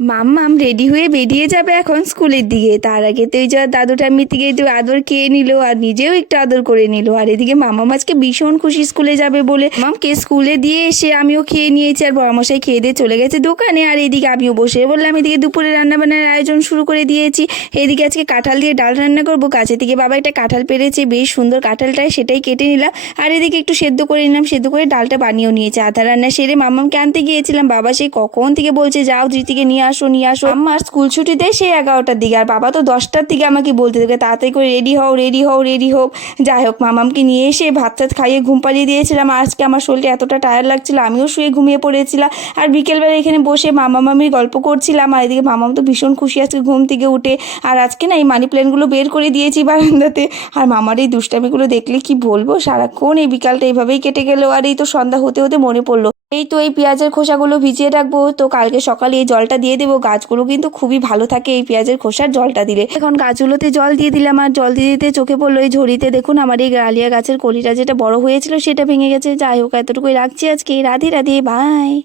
মাম্মাম রেডি হয়ে বেরিয়ে যাবে এখন স্কুলের দিকে। তার আগে তো এই যে দাদু ঠাম্মির থেকে একটু আদর খেয়ে নিল আর নিজেও একটু আদর করে নিল। আর এদিকে মাম্মাম আজকে ভীষণ খুশি স্কুলে যাবে বলে। মামকে স্কুলে দিয়ে এসে আমিও খেয়ে নিয়েছি আর বড়মশাই খেয়ে দিয়ে চলে গেছে দোকানে। আর এদিকে আমিও বসে বললাম, এদিকে দুপুরে রান্নাবান্নার আয়োজন শুরু করে দিয়েছি। এদিকে আজকে কাঁঠাল দিয়ে ডাল রান্না করবো। গাছে থেকে বাবা একটা কাঁঠাল পেরেছে, বেশ সুন্দর কাঁঠালটায়, সেটাই কেটে নিলাম। আর এদিকে একটু সেদ্ধ করে নিলাম, সেদ্ধ করে ডালটা বানিয়েও নিয়েছে। আধা রান্না সেরে মাম্মামকে আনতে গিয়েছিলাম। বাবা সেই কখন থেকে বলছে যাও ধৃতিকে নিয়ে আসো নিয়ে আসো। আমার স্কুল ছুটি দেয় সেই 11টার দিকে, আর বাবা তো 10টার দিকে আমাকে বলতে থাকে তাড়াতাড়ি করে রেডি হও রেডি হও রেডি হোক। যাই হোক, মামামকে নিয়ে এসে ভাত টাত খাইয়ে ঘুম পাড়িয়ে দিয়েছিলাম। আর আজকে আমার শরীরটা এতটা টায়ার্ড লাগছিল, আমিও শুয়ে ঘুমিয়ে পড়েছিলাম। আর বিকেলবেলা এখানে বসে মামা মামির গল্প করছিলাম। আর এদিকে মামাম তো ভীষণ খুশি আজকে ঘুম থেকে উঠে। আর আজকে না এই মানি প্ল্যান্টগুলো বের করে দিয়েছি বারান্দাতে। আর মামার এই দুষ্টামিগুলো দেখলে কি বলবো, সারাক্ষণ এই বিকালটা এইভাবেই কেটে গেল। আর এই তো সন্ধ্যা হতে হতে মনে পড়লো, এই তো এই পেঁয়াজের খোসাগুলো ভিজিয়ে রাখবো, তো কালকে সকালে এই জলটা দিয়ে দেবো। গাছগুলো কিন্তু খুবই ভালো থাকে এই পেঁয়াজের খোসার জলটা দিলে। এখন গাছগুলোতে জল দিয়ে দিলাম। আর জল দিয়ে দিতে চোখে পড়লো এই ঝুড়িতে দেখুন আমার এই ডালিয়া গাছের কলিটা যেটা বড় হয়েছিল সেটা ভেঙে গেছে। যাই হোক, এতটুকুই রাখছি আজকে। রাধে রাধে, বাই।